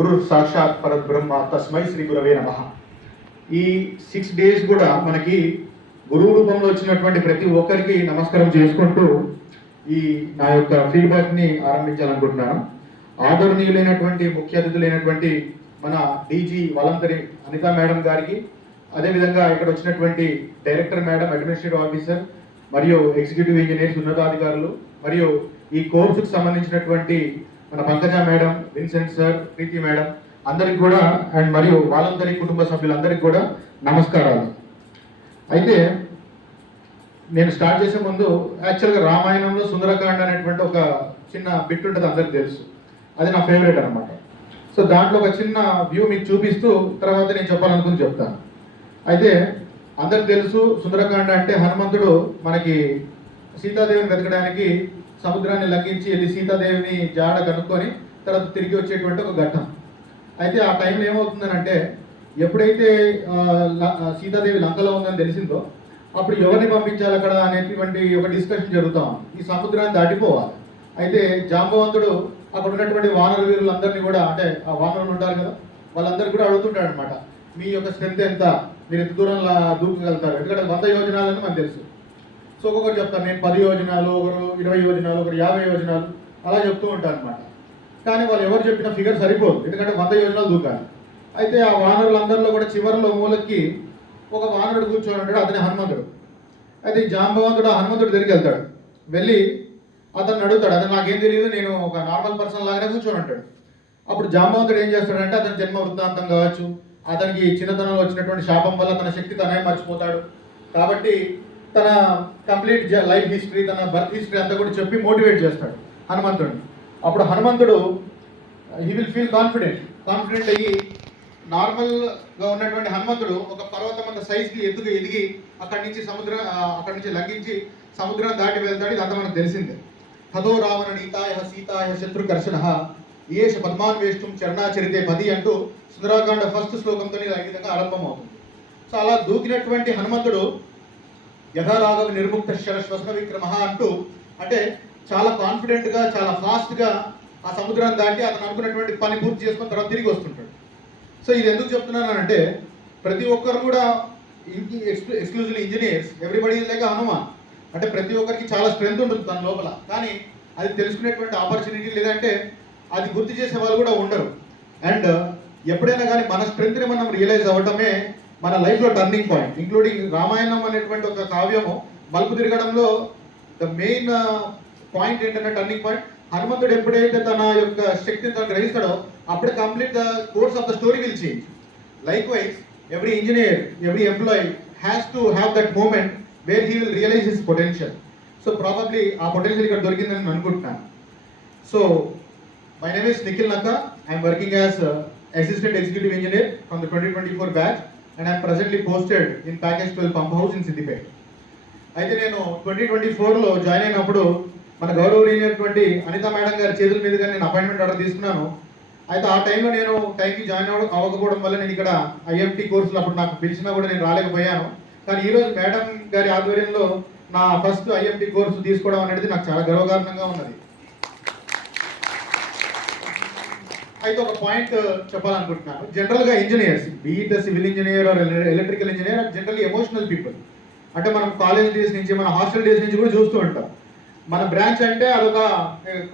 గురు సాక్షాత్ పరబ్రహ్మ తస్మై శ్రీ గురవే నమః. ఈ 6 days కూడా మనకి గురువు రూపంలో వచ్చినటువంటి ప్రతి ఒక్కరికి నమస్కారం చేసుకుంటూ ఈ నా యొక్క ఫీడ్బ్యాక్ని ఆరంభించాలనుకుంటున్నాను. ఆదరణీయులైనటువంటి ముఖ్య అతిథులైనటువంటి మన డీజీ వాలంటరీ అనితా మేడం గారికి, అదేవిధంగా ఇక్కడ వచ్చినటువంటి డైరెక్టర్ మేడం, అడ్మినిస్ట్రేటివ్ ఆఫీసర్ మరియు ఎగ్జిక్యూటివ్ ఇంజనీర్స్, ఉన్నతాధికారులు, మరియు ఈ కోర్సుకు సంబంధించినటువంటి మన పంకజ మేడం, విన్సెంట్ సార్, ప్రీతి మేడం అందరికి కూడా, అండ్ మరియు వాలంటరీ కుటుంబ సభ్యులందరికీ కూడా నమస్కారాలు. అయితే నేను స్టార్ట్ చేసే ముందు యాక్చువల్గా రామాయణంలో సుందరకాండ అనేటువంటి ఒక చిన్న బిట్ ఉంటుంది, అందరికి తెలుసు. అది నా ఫేవరెట్ అనమాట. సో దాంట్లో ఒక చిన్న వ్యూ మీకు చూపిస్తూ తర్వాత నేను చెప్పాలనుకుని చెప్తాను. అయితే అందరికి తెలుసు, సుందరకాండ అంటే హనుమంతుడు మనకి సీతాదేవిని వెతకడానికి సముద్రాన్ని లంఘించి వెళ్ళి సీతాదేవిని జాడ కనుక్కొని తర్వాత తిరిగి వచ్చేటువంటి ఒక ఘట్టం. అయితే ఆ టైంలో ఏమవుతుందనంటే, ఎప్పుడైతే సీతాదేవి లంకలో ఉందని తెలిసిందో అప్పుడు ఎవరిని పంపించాలి అక్కడ అనేటువంటి ఒక డిస్కషన్ జరుగుతాం. ఈ సముద్రాన్ని దాటిపోవాలి. అయితే జాంబవంతుడు అక్కడ ఉన్నటువంటి వానర వీరులందరినీ కూడా, అంటే ఆ వానరులు ఉంటారు కదా, వాళ్ళందరికీ కూడా అడుగుతుంటాడు అనమాట, మీ యొక్క స్ట్రెంత్ ఎంత, మీరు ఎంత దూరం దూకగలుగుతారు. ఎందుకంటే 100 యోజనాలని మనకు తెలుసు. సో ఒక్కొక్కరు చెప్తారు, నేను 10 యోజనాలు, ఒకరు 20 యోజనాలు, ఒకరు 50 యోజనాలు అలా చెప్తూ ఉంటారు అనమాట. కానీ వాళ్ళు ఎవరు చెప్పిన ఫిగర్ సరిపోదు, ఎందుకంటే 100 యోజనాలు దూకాలి. అయితే ఆ వానరులందరిలో కూడా చివరిలో మూలకి ఒక వానరుడు కూర్చొని ఉంటాడు, అతని హనుమంతుడు. అయితే ఈ జాంబవంతుడు ఆ హనుమంతుడు దగ్గరికి వెళ్తాడు. వెళ్ళి అతను అడుగుతాడు, అతను నాకేం తెలియదు, నేను ఒక నార్మల్ పర్సన్ లాగానే కూర్చొని ఉంటాడు. అప్పుడు జాంబవంతుడు ఏం చేస్తాడంటే, అతని జన్మ వృత్తాంతం కావచ్చు, అతనికి చిన్నతనంలో వచ్చినటువంటి శాపం వల్ల తన శక్తి తనే మర్చిపోతాడు. కాబట్టి తన కంప్లీట్ లైఫ్ హిస్టరీ, తన బర్త్ హిస్టరీ అంతా కూడా చెప్పి మోటివేట్ చేస్తాడు హనుమంతుడిని. అప్పుడు హనుమంతుడు హీ విల్ ఫీల్ కాన్ఫిడెంట్ అయ్యి, నార్మల్గా ఉన్నటువంటి హనుమంతుడు ఒక పర్వతం అంత సైజ్కి ఎదిగి అక్కడి నుంచి లంఘించి సముద్రం దాటి వెళ్తాడు. ఇదంతా మనకు తెలిసిందే. తదో రావణ నీతాయ సీతాయ శత్రుకర్షణ ఏష పద్మాన్వేష్టం చరణాచరితే పది అంటూ సుందరకాండ ఫస్ట్ శ్లోకంతో ఈ విధంగా ఆరంభమవుతుంది. సో అలా దూకినటువంటి హనుమంతుడు యథారాఘవ నిర్ముక్త శ్వసన విక్రమ అంటూ, అంటే చాలా కాన్ఫిడెంట్గా, చాలా ఫాస్ట్గా ఆ సముద్రాన్ని దాటి అతను అనుకున్నటువంటి పని పూర్తి చేసుకుని తర్వాత తిరిగి వస్తుంటాడు. సో ఇది ఎందుకు చెప్తున్నానంటే, ప్రతి ఒక్కరు కూడా exclusively engineers, everybody is like Hanuman. అంటే ప్రతి ఒక్కరికి చాలా స్ట్రెంత్ ఉంటుంది తన లోపల, కానీ అది తెలుసుకునేటువంటి ఆపర్చునిటీ లేదంటే అది గుర్తు చేసే వాళ్ళు కూడా ఉండరు. అండ్ ఎప్పుడైనా కానీ మన స్ట్రెంత్ని మనం రియలైజ్ అవ్వటమే మన లైఫ్లో టర్నింగ్ పాయింట్. ఇంక్లూడింగ్ రామాయణం అనేటువంటి ఒక కావ్యము మలుపు తిరగడంలో ద మెయిన్ పాయింట్ ఏంటంటే, టర్నింగ్ పాయింట్ హనుమంతుడు ఎప్పుడైతే తన యొక్క శక్తిని తను గ్రహిస్తాడో అప్పుడే complete the course of the story will change. Likewise every engineer, every employee has to have that moment where he will realise his potential. So probably ఆ పొటెన్షియల్ ఇక్కడ దొరికిందని నేను అనుకుంటున్నాను. So my name is Nikhil Nakka. I'm working as assistant executive engineer from the 2024 batch and I am presently posted in Package 12 Pump House in Siddipet. అయితే నేను 2024లో join అయినప్పుడు మన గౌరవనీయులైనటువంటి Anita madam గారి చేతుల మీదుగా నేను అపాయింట్మెంట్ ఆర్డర్ తీసుకున్నాను. అయితే ఆ టైంలో నేను టైంకి జాయిన్ అవ్వకపోవడం వల్ల నేను ఇక్కడ ఐఎంటీ కోర్సులు అప్పుడు నాకు పిలిచినా కూడా నేను రాలేకపోయాను. కానీ ఈరోజు మేడం గారి ఆధ్వర్యంలో నా ఫస్ట్ ఐఎంటీ కోర్సు తీసుకోవడం అనేది నాకు చాలా గర్వకారణంగా ఉన్నది. అయితే ఒక పాయింట్ చెప్పాలనుకుంటున్నాను. జనరల్గా engineers, బీఈట్ civil engineer are electrical engineer, generally emotional people. అంటే మనం కాలేజ్ డేస్ నుంచి, మన హాస్టల్ డేస్ నుంచి కూడా చూస్తూ ఉంటాం. మన బ్రాంచ్ అంటే అదొక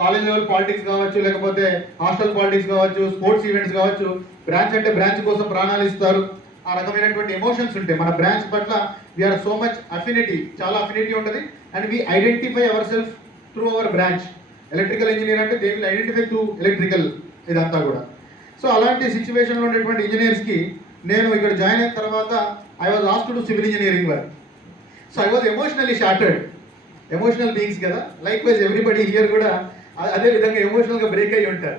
కాలేజ్ లెవెల్ పాలిటిక్స్ కావచ్చు, లేకపోతే హాస్టల్ పాలిటిక్స్ కావచ్చు, స్పోర్ట్స్ ఈవెంట్స్ కావచ్చు. బ్రాంచ్ అంటే బ్రాంచ్ కోసం ప్రాణాలు ఇస్తారు. ఆ రకమైనటువంటి ఎమోషన్స్ ఉంటాయి. మన బ్రాంచ్ పట్ల వీఆర్ సో మచ్ అఫినిటీ, చాలా అఫినిటీ ఉంటుంది. And we identify our self through our branch. Electrical engineer అంటే they will identify through electrical, ఇదంతా కూడా. సో అలాంటి సిచ్యువేషన్లో ఉండేటువంటి ఇంజనీర్స్కి నేను ఇక్కడ జాయిన్ అయిన తర్వాత I was asked to civil engineering work. So I was emotionally shorted. Emotional beings కదా, లైక్ వైజ్ ఎవ్రీబడి హియర్ కూడా అదే విధంగా ఎమోషనల్గా బ్రేక్ అయ్యి ఉంటారు.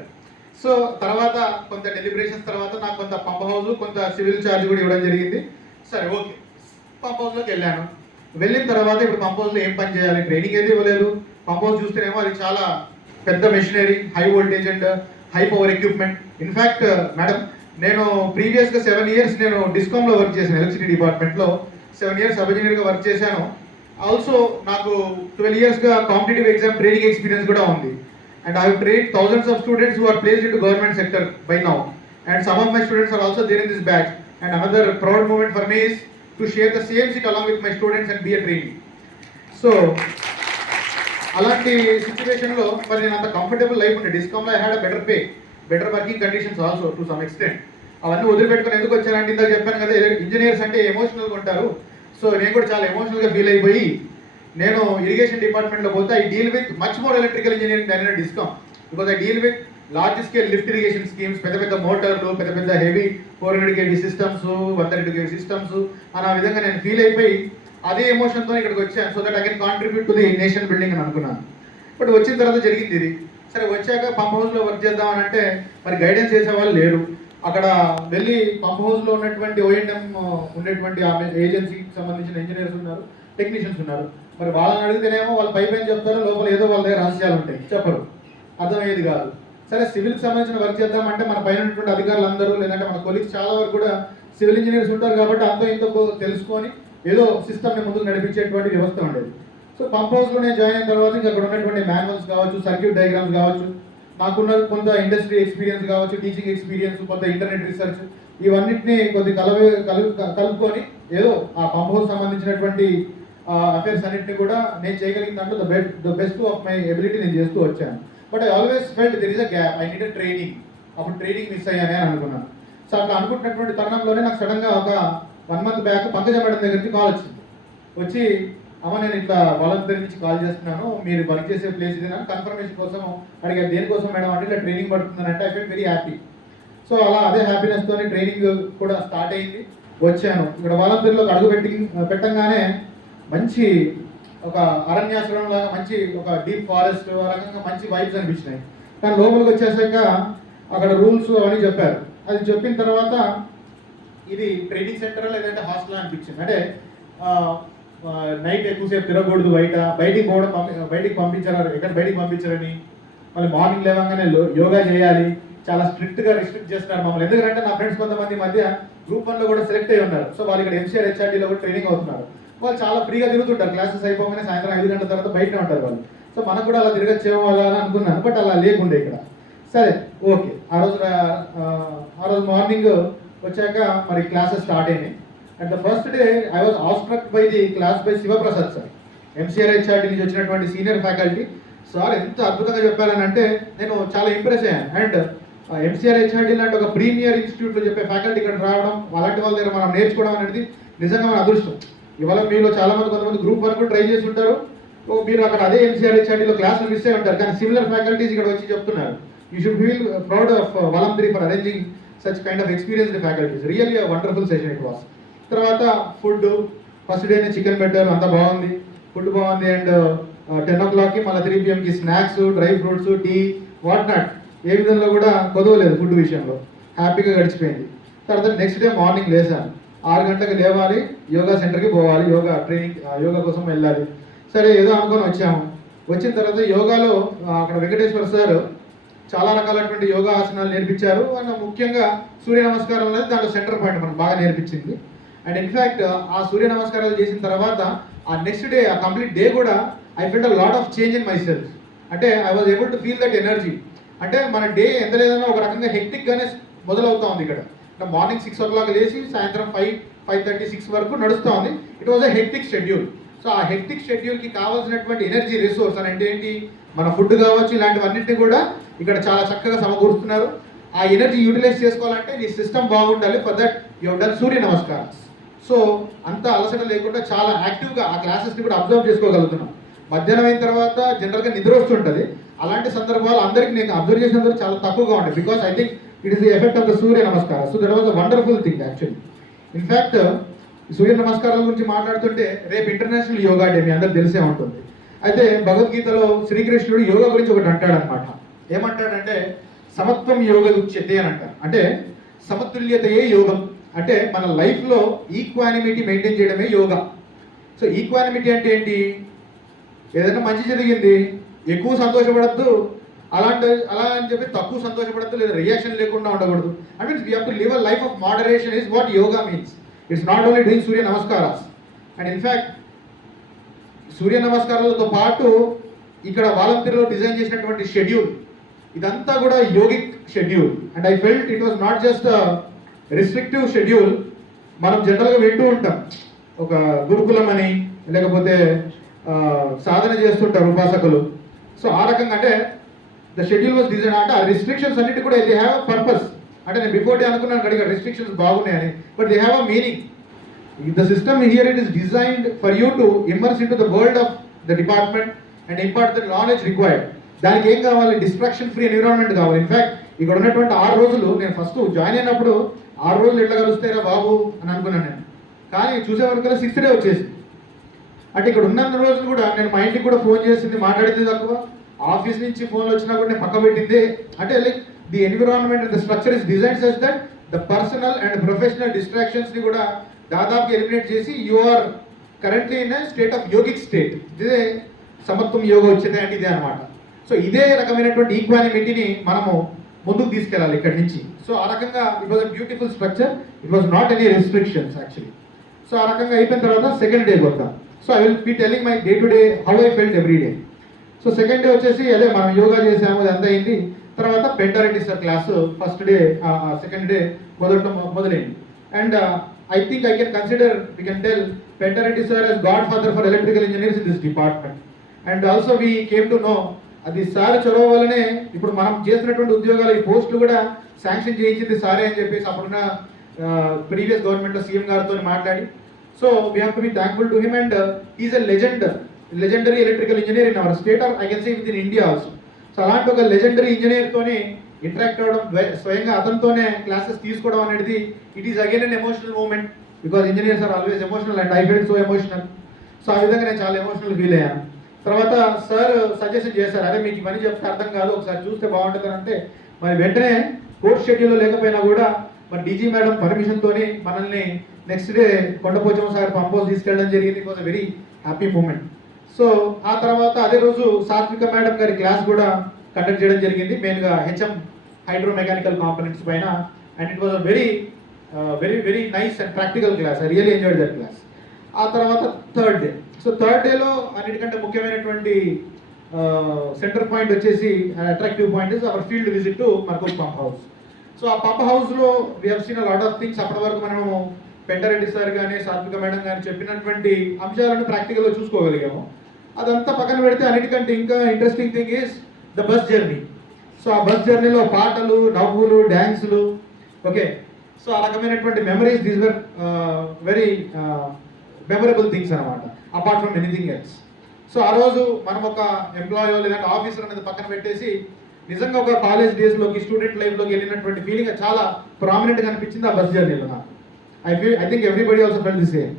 సో తర్వాత కొంత డెలిబరేషన్స్ తర్వాత నాకు కొంత పంప్ హౌస్, కొంత సివిల్ ఛార్జ్ కూడా ఇవ్వడం జరిగింది. సరే ఓకే, పంప్ హౌస్లోకి వెళ్ళాను. వెళ్ళిన తర్వాత ఇప్పుడు పంప్ హౌస్లో ఏం పని చేయాలి, ట్రైనింగ్ ఏది ఇవ్వలేదు. పంప్ హౌస్ చూస్తేనేమో అది చాలా పెద్ద machinery, high voltage and high power equipment. In fact madam, నేను ప్రీవియస్గా 7 years నేను డిస్కామ్లో వర్క్ చేశాను, ఎలక్ట్రిసిటీ డిపార్ట్మెంట్లో 7 years సబ్ ఇంజనీర్గా వర్క్ చేశాను. ఆల్సో నాకు 12 yearsగా కాంపిటేటివ్ ఎగ్జామ్ ట్రైనింగ్ ఎక్స్పీరియన్స్ కూడా ఉంది. And I have trained thousands of students who are placed into government sector by now. and some of my students are also there in this batch. And another proud moment for me is to share the same seat along with my students and be a trainee. So అలాంటి సిచ్యువేషన్లో మరి నేను అంత comfortable life ఉండే డిస్కామ్లో I had a better pay, better working conditions also to some extent. అవన్నీ వదిలిపెట్టుకుని ఎందుకు వచ్చానంటే ఇందాక చెప్పాను కదా, ఇంజనీర్స్ అంటే ఎమోషనల్గా ఉంటారు. సో నేను కూడా చాలా ఎమోషనల్గా ఫీల్ అయిపోయి నేను ఇరిగేషన్ డిపార్ట్మెంట్లో పోతే I deal with much more electrical engineering దాని DISCOM, because I deal with large scale lift irrigation schemes, పెద్ద పెద్ద మోటార్లు, పెద్ద పెద్ద heavy 400 kV systems, 132 kV systems అని ఆ విధంగా నేను ఫీల్ అయిపోయి అదే ఎమోషన్తో ఇక్కడికి వచ్చాను. So that I can contribute to the nation building అని అనుకున్నాను. బట్ వచ్చిన తర్వాత జరిగింది ఇది. సరే వచ్చాక పంప్ హౌస్లో వర్క్ చేద్దామని అంటే మరి గైడెన్స్ చేసేవాళ్ళు లేరు. అక్కడ వెళ్ళి పంప్ హౌస్లో ఉన్నటువంటి ఓఎండ్ఎం ఉండేటువంటి ఆమె ఏజెన్సీకి సంబంధించిన ఇంజనీర్స్ ఉన్నారు, టెక్నీషియన్స్ ఉన్నారు. మరి వాళ్ళని అడిగితేనేమో వాళ్ళు పై పైన చెప్తారు, లోపల ఏదో వాళ్ళ దగ్గర రహస్యాలు ఉంటాయి, చెప్పరు, అర్థమయ్యేది కాదు. సరే సివిల్కి సంబంధించిన వర్క్ చేద్దామంటే మన పైన ఉన్నటువంటి అధికారులు అందరూ లేదంటే మన కొలీగ్స్ చాలా వరకు కూడా సివిల్ ఇంజనీర్స్ ఉంటారు కాబట్టి అంతో ఇంతో తెలుసుకొని ఏదో సిస్టమ్ని ముందుకు నడిపించేటువంటి వ్యవస్థ ఉండేది. సో పంప్ హౌస్లో నేను జాయిన్ అయిన తర్వాత ఇంకా అక్కడ ఉన్నటువంటి మాన్యువల్స్ కావచ్చు, సర్క్యూట్ డయాగ్రామ్స్ కావచ్చు, నాకున్న కొంత ఇండస్ట్రీ ఎక్స్పీరియన్స్ కావచ్చు, టీచింగ్ ఎక్స్పీరియన్స్, కొంత ఇంటర్నెట్ రీసెర్చ్, ఇవన్నిటిని కొద్ది కలుపుకొని ఏదో ఆ పంప్ హౌస్ సంబంధించినటువంటి అఫేర్స్ అన్నింటినీ కూడా నేను చేయగలిగిన దాంట్లో the best of my ability నేను చేస్తూ వచ్చాను. But I always felt there is a gap, I need a training. అప్పుడు ట్రైనింగ్ మిస్ అయ్యానే అని అనుకున్నాను. సో అట్లా అనుకుంటున్నటువంటి తరుణంలోనే నాకు సడన్గా ఒక 1 month బ్యాక్ పంకజ మేడం దగ్గర నుంచి కాల్ వచ్చింది. వచ్చి అమ్మ నేను ఇట్లా వాలంటీర్ నుంచి కాల్ చేస్తున్నాను, మీరు వర్క్ చేసే ప్లేస్ ఇదేనా కన్ఫర్మేషన్ కోసం అడిగారు. దేనికోసం మేడం అంటే ఇట్లా ట్రైనింగ్ పడుతుందని అంటే I fell very happy. So అలా అదే హ్యాపీనెస్తో ట్రైనింగ్ కూడా స్టార్ట్ అయింది. వచ్చాను ఇక్కడ వాలంటీర్లోకి అడుగు పెట్టంగానే మంచి ఒక అరణ్యాశ్రమం లాగా మంచి ఒక డీప్ ఫారెస్ట్ ఆ రకంగా మంచి వైబ్స్ అనిపించినాయి. కానీ లోపలికి వచ్చేసాక అక్కడ రూల్స్ అవన్నీ చెప్పారు. అది చెప్పిన తర్వాత ఇది ట్రైనింగ్ సెంటర్ లేదంటే హాస్టల్ అనిపించింది. అంటే నైట్ ఎక్కువసేపు తిరగకూడదు, బయటికి పంపించారు, ఎక్కడ బయటికి పంపించారని, మళ్ళీ మార్నింగ్ లేవగానే యోగా చేయాలి, చాలా స్ట్రిక్ట్గా రిస్ట్రిక్ట్ చేస్తున్నారు మమ్మల్ని. ఎందుకంటే నా ఫ్రెండ్స్ కొంతమంది మధ్య గ్రూప్ 1లో కూడా సెలెక్ట్ అయ్యి ఉన్నారు. సో వాళ్ళు ఇక్కడ ఎంసీఆర్ హెచ్ఆర్డీలో కూడా ట్రైనింగ్ అవుతున్నారు. వాళ్ళు చాలా ఫ్రీగా తిరుగుతుంటారు, క్లాసెస్ అయిపోగానే సాయంత్రం 5 గంటల తర్వాత బయటనే ఉంటారు వాళ్ళు. సో మనకు కూడా అలా తిరగచ్చేమో అని అనుకున్నాను, బట్ అలా లేకుండే ఇక్కడ. సరే ఓకే, ఆ రోజు మార్నింగ్ వచ్చాక మరి క్లాసెస్ స్టార్ట్ అయినాయి. And the first day I was awestruck by the class by Shivaprasad sir, MCR HRD నుంచి వచ్చినటువంటి సీనియర్ ఫ్యాకల్టీ. సార్ ఎంత అద్భుతంగా చెప్పారని అంటే నేను చాలా ఇంప్రెస్ అయ్యాను. అండ్ ఎంసీఆర్ హెచ్ఆర్డీ లాంటి ఒక ప్రీమియర్ ఇన్స్టిట్యూట్లో చెప్పే ఫ్యాకల్టీ ఇక్కడ రావడం, అలాంటి వాళ్ళ దగ్గర మనం నేర్చుకోవడం అనేది నిజంగా మన అదృష్టం. ఇవాళ మీలో చాలా మంది కొంతమంది గ్రూప్ 1 కూడా ట్రై చేసి ఉంటారు, మీరు అక్కడ అదే ఎంసీఆర్ హెచ్ఆర్డీలో క్లాసులు మిస్ అయి ఉంటారు, కానీ సిమిలర్ ఫ్యాకల్టీస్ ఇక్కడ వచ్చి చెప్తున్నారు. You should feel proud of voluntary for arranging such kind of experienced faculties. Really wonderful session it was. తర్వాత ఫుడ్ ఫస్ట్ డేనే చికెన్ పెట్టారు, అంతా బాగుంది, ఫుడ్ బాగుంది. అండ్ 10 o'clockకి మళ్ళీ 3 PM snacks, dry fruits, tea, what not, ఏ విధంగా కూడా కొదవలేదు ఫుడ్ విషయంలో, హ్యాపీగా గడిచిపోయింది. తర్వాత నెక్స్ట్ డే మార్నింగ్ లేసాను, 6 గంటలకు లేవాలి, యోగా సెంటర్కి పోవాలి, యోగా ట్రైనింగ్ యోగా కోసం వెళ్ళాలి. సరే ఏదో అనుకొని వచ్చాము. వచ్చిన తర్వాత యోగాలో అక్కడ వెంకటేశ్వర సార్ చాలా రకాలైనటువంటి యోగా ఆసనాలు నేర్పించారు. అండ్ ముఖ్యంగా సూర్య నమస్కారం అనేది దాంట్లో సెంటర్ పాయింట్ మనకు బాగా నేర్పించింది. అండ్ ఇన్ఫ్యాక్ట్ ఆ సూర్య నమస్కారాలు చేసిన తర్వాత ఆ నెక్స్ట్ డే, ఆ కంప్లీట్ డే కూడా I felt a lot of change in my self. అంటే I was able to feel that energy. అంటే మన డే ఎంత లేదన్నా ఒక రకంగా హెక్టిక్గానే మొదలవుతా ఉంది ఇక్కడ. మార్నింగ్ 6 o'clock లేచి సాయంత్రం 5:30, 6 వరకు నడుస్తూ ఉంది. It was a hectic schedule. So ఆ హెక్టిక్ షెడ్యూల్కి కావాల్సినటువంటి ఎనర్జీ రిసోర్స్ అని అంటే ఏంటి, మన ఫుడ్ కావచ్చు, ఇలాంటివన్నింటినీ కూడా ఇక్కడ చాలా చక్కగా సమకూరుస్తున్నారు. ఆ ఎనర్జీ యూటిలైజ్ చేసుకోవాలంటే నీ సిస్టమ్ బాగుండాలి. For that you have done Surya namaskaram. So అంత అలసట లేకుండా చాలా యాక్టివ్గా ఆ క్లాసెస్ని కూడా అబ్జర్వ్ చేసుకోగలుగుతున్నాం. మధ్యాహ్నం అయిన తర్వాత జనరల్గా నిద్ర వస్తుంటుంది. అలాంటి సందర్భాలు అందరికీ నేను అబ్జర్వ్ చేసినందుకు చాలా తక్కువగా ఉంటాయి, because I think it is the effect of the Surya namaskaram. So that was a wonderful thing actually. In fact Surya నమస్కారాల గురించి మాట్లాడుతుంటే రేపు ఇంటర్నేషనల్ యోగా డే, మీ అందరికి తెలిసే ఉంటుంది. అయితే భగవద్గీతలో శ్రీకృష్ణుడు యోగా గురించి ఒకటి అంటాడనమాట. ఏమంటాడంటే సమత్వం యోగ ఉచ్యతే అని అంటారు. అంటే సమతుల్యతయే యోగం. అంటే మన లైఫ్లో ఈక్వానిమిటీ మెయింటైన్ చేయడమే యోగా. సో ఈక్వానిమిటీ అంటే ఏంటి, ఏదైనా మంచి జరిగింది ఎక్కువ సంతోషపడద్దు, అలా అని చెప్పి తక్కువ సంతోషపడద్దు, లేదా రియాక్షన్ లేకుండా ఉండకూడదు. I means we have to live a life of moderation is what yoga means. It's not only doing Surya namaskaras. And in fact Surya నమస్కారాలతో పాటు ఇక్కడ వాలంటీర్లో డిజైన్ చేసినటువంటి షెడ్యూల్, ఇదంతా కూడా yogic schedule and I felt it was not just restrictive schedule. మనం జనరల్గా వింటూ ఉంటాం ఒక గురుకులం అని, లేకపోతే సాధన చేస్తుంటారు ఉపాసకులు. సో ఆ రకంగా అంటే ద షెడ్యూల్ వాజ్ డిజైన్ అంటే ఆ రిస్ట్రిక్షన్స్ అన్నిటి కూడా దే హ్యావ్ పర్పస్. అంటే నేను బిఫోర్ డే అనుకున్నాను కడిగా రిస్ట్రిక్షన్స్ బాగున్నాయని, but they have a meaning. The system here it is designed for you to immerse in to the world of the department and impart the knowledge required. దానికి ఏం కావాలి? Distraction free environment కావాలి. In fact ఇక్కడ ఉన్నటువంటి 6 రోజులు నేను first join అయినప్పుడు 6 రోజులు ఎట్లా కలుస్తాయిరా బాబు అని అనుకున్నాను నేను. కానీ చూసే వరకు 6th డే వచ్చేసింది. అంటే ఇక్కడ ఉన్న రోజులు కూడా నేను మా ఇంటికి కూడా ఫోన్ చేసింది, మాట్లాడింది తక్కువ. ఆఫీస్ నుంచి ఫోన్లు వచ్చినా కూడా నేను పక్క పెట్టింది. అంటే like the environment the structure is design such that the personal and professional డిస్ట్రాక్షన్స్ని కూడా దాదాపు ఎలిమినేట్ చేసి you are currently in state of yogic state. ఇదే సమత్వం యోగా వచ్చేది అంటే ఇదే అనమాట. సో ఇదే రకమైనటువంటి ఈక్వానిమిటీని మనము ముందుకు తీసుకెళ్ళాలి ఇక్కడి నుంచి. సో ఆ రకంగా it was a beautiful structure, it was not any restrictions actually. So ఆ రకంగా అయిపోయిన తర్వాత సెకండ్ డే కొద్దాం. So I will be telling my day to day how I felt every day. So second day వచ్చేసి అదే మనం yoga చేసాము, అది అంతా అయింది. తర్వాత Pentareddy sir class first day second day మొదలైంది. And I think I can consider we can tell Pentareddy sir as God father for electrical engineers in this department. And also we came to know అది sir చొరవ వల్లనే ఇప్పుడు మనం చేసినటువంటి ఉద్యోగాలు ఈ పోస్టులు కూడా శాంక్షన్ చేయించింది సారే అని చెప్పేసి అప్పుడున్న ప్రీవియస్ గవర్నమెంట్లో సీఎం గారితో మాట్లాడి. So we have to be thankful to him and is a legendary electrical engineer in our state or I can say with in India also. So అలాంటి ఒక లెజెండరీ ఇంజనీర్తోనే ఇంటరాక్ట్ అవ్వడం, స్వయంగా అతనితోనే క్లాసెస్ తీసుకోవడం అనేది it is again an emotional moment because engineers are always emotional and I felt so emotional. So ఆ విధంగా నేను చాలా ఎమోషనల్ ఫీల్ అయ్యాను. తర్వాత సార్ సజెషన్ చేశారు, అదే మీకు ఇవన్నీ చెప్తే అర్థం కాదు, ఒకసారి చూస్తే బాగుంటుంది అంటే మరి వెంటనే కోర్స్ షెడ్యూల్లో లేకపోయినా కూడా మరి డీజీ మేడం పర్మిషన్తో మనల్ని next day Kondapochamma sir pump house తీసుకెళ్ళడం జరిగింది. It was a very happy moment. So ఆ తర్వాత అదే రోజు సాత్విక మేడం గారి క్లాస్ కూడా కండక్ట్ చేయడం జరిగింది, మెయిన్గా హెచ్ఎం హైడ్రో మెకానికల్ కాంపోనెంట్స్ పైన. And it was a very very very nice and practical class. I really enjoyed that class. ఆ తర్వాత థర్డ్ డే. సో థర్డ్ డేలో అన్నిటికంటే ముఖ్యమైనటువంటి సెంటర్ పాయింట్ వచ్చేసి attractive point is our field visit to Markook pump house. So ఆ pump హౌస్లో we have seen a lot of things. అప్పటి వరకు మనము పెంటారెడ్డి సార్ కానీ సాత్విక మేడం కానీ చెప్పినటువంటి అంశాలను ప్రాక్టికల్గా చూసుకోగలిగాము. అదంతా పక్కన పెడితే అన్నిటికంటే ఇంకా interesting thing is the bus journey. So ఆ బస్ జర్నీలో పాటలు, నవ్వులు, డ్యాన్సులు, ఓకే. సో ఆ రకమైనటువంటి memories, these were very memorable things అనమాట, apart from anything else. So ఆ రోజు మనం ఒక ఎంప్లాయో లేదంటే ఆఫీసర్ అనేది పక్కన పెట్టేసి నిజంగా ఒక కాలేజ్ డేస్లోకి, స్టూడెంట్ లైఫ్లోకి వెళ్ళినటువంటి ఫీలింగ్ చాలా ప్రామినెంట్గా అనిపించింది ఆ బస్ జర్నీలో నాకు. I think everybody also felt the same.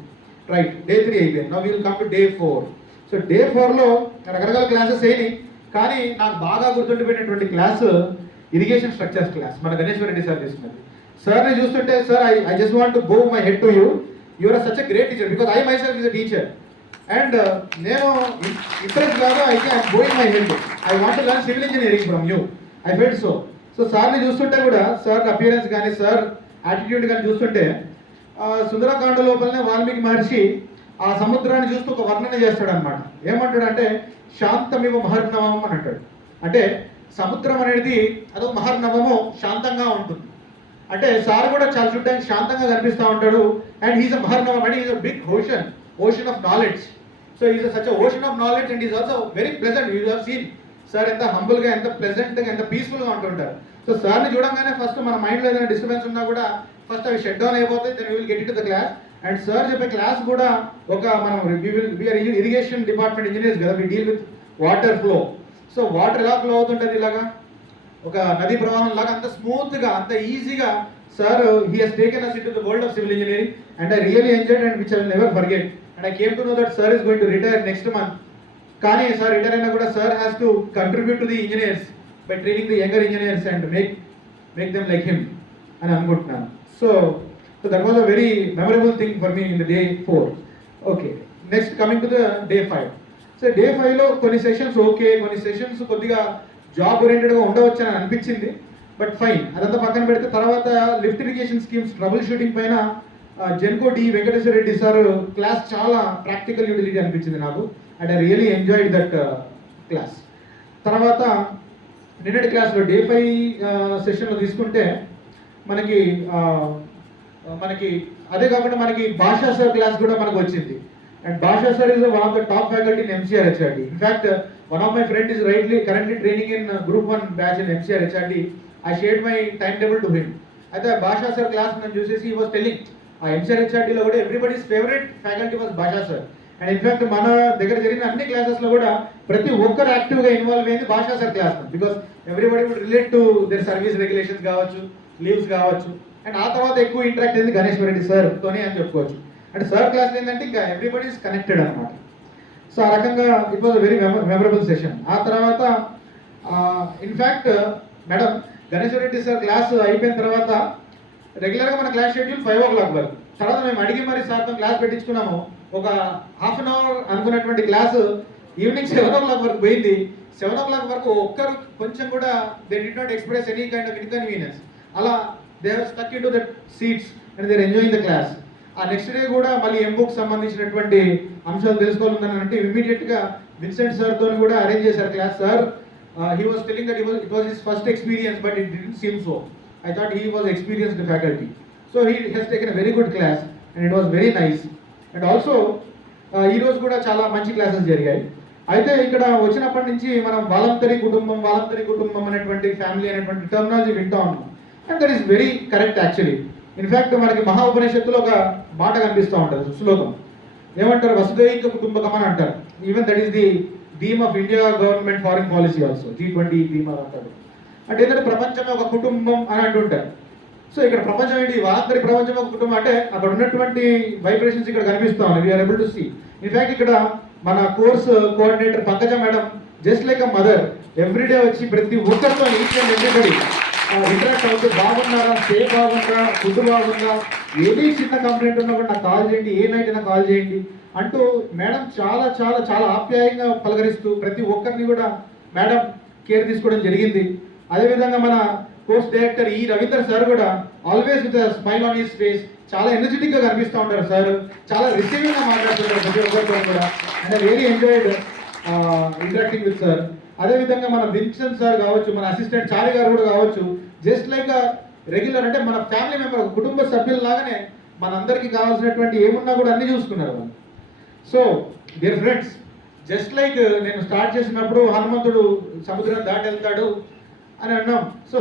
Right, day 3 అయిపోయింది. Now will come to day 4. So day 4లో రకరకాల క్లాసెస్ అయినాయి, కానీ నాకు బాగా గుర్తుండిపోయినటువంటి క్లాస్ ఇరిగేషన్ స్ట్రక్చర్స్ క్లాస్ మన గణేశ్వర రెడ్డి సార్ తీసుకున్నది. సార్ని చూస్తుంటే sir I just want to bow my head to you, you're are such a great teacher because I my self is a teacher. And నేను ఇంట్రెస్ట్ కాదు, అయితే I going my head, I want to learn civil engineering from you, I felt so. So సార్ని చూస్తుంటే కూడా sir appearance కానీ sir attitude కానీ చూస్తుంటే సుందరకాండ లోపలనే వాల్మీకి మహర్షి ఆ సముద్రాన్ని చూస్తూ ఒక వర్ణన చేస్తాడు అనమాట. ఏమంటాడు అంటే శాంతమివ మహర్నవం అని అంటాడు. అంటే సముద్రం అనేది అదొక మహర్నవము, శాంతంగా ఉంటుంది. అంటే సార్ కూడా చాలా చూడడానికి శాంతంగా కనిపిస్తూ ఉంటాడు. అండ్ హీస్ అ మహర్నవం అంటే he's a big ocean of knowledge. So is such a ocean of knowledge and is also very pleasant. You have seen sir ఎంత హంబుల్గా, ఎంత ప్లెజెంట్గా, ఎంత పీస్ఫుల్గా ఉంటుంటారు. సో సార్ని చూడంగానే ఫస్ట్ మన మైండ్లో ఏదైనా డిస్టర్బెన్స్ ఉన్నా కూడా ఫస్ట్ అవి షట్ డౌన్ అయిపోతాయి, then will get it to the class. And sir చెప్పే క్లాస్ కూడా ఒక మనం వీఆర్ ఇరిగేషన్ డిపార్ట్మెంట్ ఇంజనీర్స్ కదా, we deal with water flow. So water ఎలా ఫ్లో అవుతుంటుంది, ఇలాగా ఒక నదీ ప్రవాహం లాగా అంత స్మూత్గా, అంత ఈజీగా sir he has taken us into the world of civil engineering and I really enjoyed and which I will never forget. And I came to know that sir is going to retire next month. కానీ sir retire అయినా కూడా sir has to contribute to the engineers by training the younger engineers and make them like him అని అనుకుంటున్నాను. So that was a very memorable thing for me in the day 4. Okay, next coming to the day 5. So day 5లో కొన్ని sessions okay, కొన్ని sessions కొద్దిగా job ఓరియంటెడ్గా ఉండవచ్చు అని అనిపించింది, బట్ ఫైన్, అదంతా పక్కన పెడితే తర్వాత lift irrigation schemes trouble shooting పైన Genco D Venkateshwara Reddy sir class చాలా ప్రాక్టికల్ యూటిలిటీ అనిపించింది నాకు. And I really enjoyed that class. తర్వాత నిన్నటి క్లాస్లో డే 5 సెషన్లో తీసుకుంటే మనకి మనకి అదే కాకుండా మనకి భాషా సార్ క్లాస్ కూడా మనకు వచ్చింది. అండ్ భాషా sir is one of the top faculty in MCR HRD. In fact one of my friend is currently training in Group 1 batch in MCR HRD. I shared my timetable to him. అయితే భాషా sir class నేను చూసేసి he was telling ఆ MCR HRD లో కూడా everybody's favourite faculty was భాషా sir. And in fact మన దగ్గర జరిగిన అన్ని క్లాసెస్లో కూడా ప్రతి ఒక్కరు యాక్టివ్గా ఇన్వాల్వ్ అయింది Basha sir class, because everybody would relate to their service regulations కావచ్చు, లీవ్స్ కావచ్చు. అండ్ ఆ తర్వాత ఎక్కువ ఇంటరాక్ట్ అయింది గణేష్ రెడ్డి సార్ తోనే అని చెప్పుకోవచ్చు. అంటే సార్ క్లాస్ ఏంటంటే ఇంకా ఎవ్రీబడి ఈస్ కనెక్టెడ్ అనమాట. సో ఆ రకంగా it was very memorable session. ఆ తర్వాత in fact madam Ganesh Reddy sir class అయిపోయిన తర్వాత రెగ్యులర్గా మన క్లాస్ షెడ్యూల్ 5 o'clock వరకు. తర్వాత మేము అడిగి మరి సార్తో క్లాస్ పెట్టించుకున్నాము. ఒక హాఫ్ అన్ అవర్ అనుకున్నటువంటి క్లాసు ఈవినింగ్ 7 o'clock వరకు పోయింది. 7 o'clock వరకు ఒక్కరు కొంచెం కూడా they did not express any kind of inconvenience. అలా they have stuck in to that seats and their enjoying the class. ఆ నెక్స్ట్ డే కూడా మళ్ళీ ఎంబుక్ సంబంధించినటువంటి అంశాలు తెలుసుకోవాలని అంటే ఇమీడియట్గా విన్సెంట్ సార్తో కూడా అరేంజ్ చేశారు class. Sir he was telling that it was his first experience but it didn't seem so. I thought he was experienced faculty. So he has taken a very good class and it was very nice. And also ఈ రోజు కూడా చాలా మంచి classes జరిగాయి. అయితే ఇక్కడ వచ్చినప్పటి నుంచి మనం వాలంటరీ కుటుంబం అనేటువంటి ఫ్యామిలీ అనేటువంటి టర్మినాలజీ వింటా ఉన్నాం. And that is very correct actually. In fact మనకి మహా ఉపనిషత్తులో ఒక మాట కనిపిస్తూ ఉంటుంది, శ్లోకం. ఏమంటారు? వసుదైక కుటుంబకం అని అంటారు. Even that is the theme of India government foreign policy also. G20 theme అని అంటారు. అంటే ఏంటంటే ప్రపంచమే ఒక కుటుంబం అని అంటుంటారు. సో ఇక్కడ ప్రపంచం ఏంటి? వాలంటరీ ప్రపంచం ఒక కుటుంబం అంటే అక్కడ ఉన్నటువంటి వైబ్రేషన్స్ ఇక్కడ కనిపిస్తా ఉన్నాయి. We are able to see. In fact ఇక్కడ మన course coordinator Pankaja madam just like a mother everyday వచ్చి ప్రతి ఒక్కరితో ఈచ్ అండ్ ఎవ్రీబడి ఇంటరాక్ట్ అవుతూ బాగున్నారా, స్టే బాగుందా, ఫుడ్ బాగుందా, ఏది చిన్న కంప్లైంట్ ఉన్నా కూడా నాకు కాల్ చేయండి, ఏ నైట్ అయినా కాల్ చేయండి అంటూ మేడం చాలా చాలా చాలా ఆప్యాయంగా పలకరిస్తూ ప్రతి ఒక్కరిని కూడా మేడం కేర్ తీసుకోవడం జరిగింది. అదేవిధంగా మన కోర్స్ డైరెక్టర్ ఈ రవీందర్ సార్ కూడా always with smile on his face చాలా ఎనర్జెటిక్గా కనిపిస్తూ ఉంటారు. సార్ చాలా రిసీవింగ్గా మాట్లాడుతుంటారు ప్రతి ఒక్కరితో కూడా. And I really enjoyed interacting with sir. అదేవిధంగా మన విన్సెంట్ సార్ కావచ్చు, మన అసిస్టెంట్ చారి గారు కూడా కావచ్చు, జస్ట్ లైక్ రెగ్యులర్ అంటే మన ఫ్యామిలీ మెంబర్, కుటుంబ సభ్యులలాగానే మనందరికీ కావాల్సినటువంటి ఏమున్నా కూడా అన్ని చూసుకున్నారు వాళ్ళు. So dear friends, just like నేను స్టార్ట్ చేసినప్పుడు హనుమంతుడు సముద్రం దాటి వెళ్తాడు అని అన్నాం. సో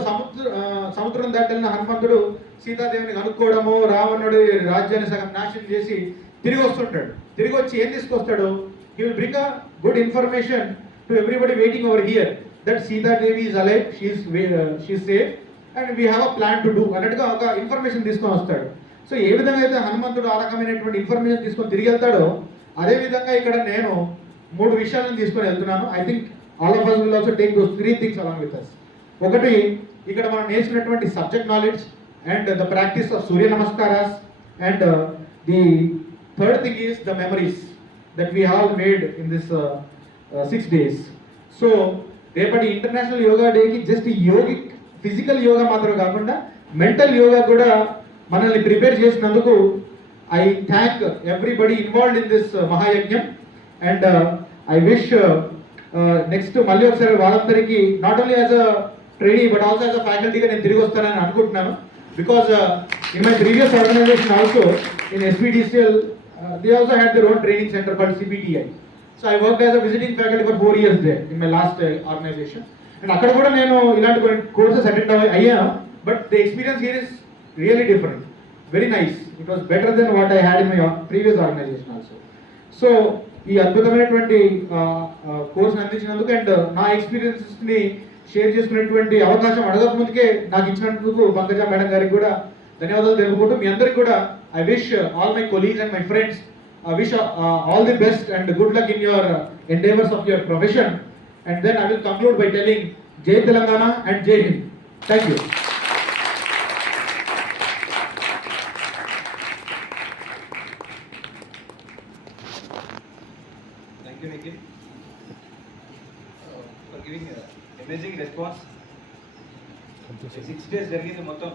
సముద్రం దాటి వెళ్ళిన హనుమంతుడు సీతాదేవిని కనుక్కోవడము, రావణుడి రాజ్యాన్ని సగం నాశనం చేసి తిరిగి వస్తుంటాడు. తిరిగి వచ్చి ఏం తీసుకొస్తాడు? He will bring a good information to everybody waiting over here that Sitadevi is alive, she's safe and we have a plan to do అన్నట్టుగా ఒక ఇన్ఫర్మేషన్ తీసుకొని వస్తాడు. సో ఏ విధంగా అయితే హనుమంతుడు ఆ రకమైనటువంటి ఇన్ఫర్మేషన్ తీసుకొని తిరిగి వెళ్తాడో అదేవిధంగా ఇక్కడ నేను 3 విషయాలను తీసుకొని వెళ్తున్నాను. I think all of us will also take those 3 things along with us. ఒకటి, ఇక్కడ మనం నేర్చుకున్నటువంటి subject knowledge and the practice of Surya namaskaras. And the third thing is the memories that we have made in this 6 days. So రేపటి international yoga డేకి just yogic physical yoga మాత్రమే కాకుండా mental yoga కూడా మనల్ని ప్రిపేర్ చేసినందుకు I thank everybody involved in this మహాయజ్ఞం. And I wish next మళ్ళీ ఒకసారి వాళ్ళందరికీ not only as a trainee but also as a ఫ్యాకల్టీగా నేను తిరిగి వస్తానని అనుకుంటున్నాను. Because in my previous organisation also in SPDCL they also had their own training center called CPTI. So I worked as a visiting faculty for 4 years there in my last organization. And అక్కడ కూడా నేను ఇలాంటి courses attend అయ్యాను. But the experience here is really different, very nice. It was better then what I had in my previous organisation also. So ఈ అద్భుతమైనటువంటి కోర్సును అందించినందుకు and నా ఎక్స్పీరియన్సెస్ని షేర్ చేసుకునేటువంటి అవకాశం అడగక ముందుకే నాకు ఇచ్చినందుకు పంకజ మేడం గారికి కూడా ధన్యవాదాలు తెలుపుకుంటూ మీ అందరికీ కూడా I wish all my colleagues and my friends wish all the best and good luck in your endeavors of your profession. And then I will conclude by telling Jai Telangana and Jai Hind. Thank you. Thank you, Nikhil, for giving amazing response. 6 days జరిగింది మొత్తం.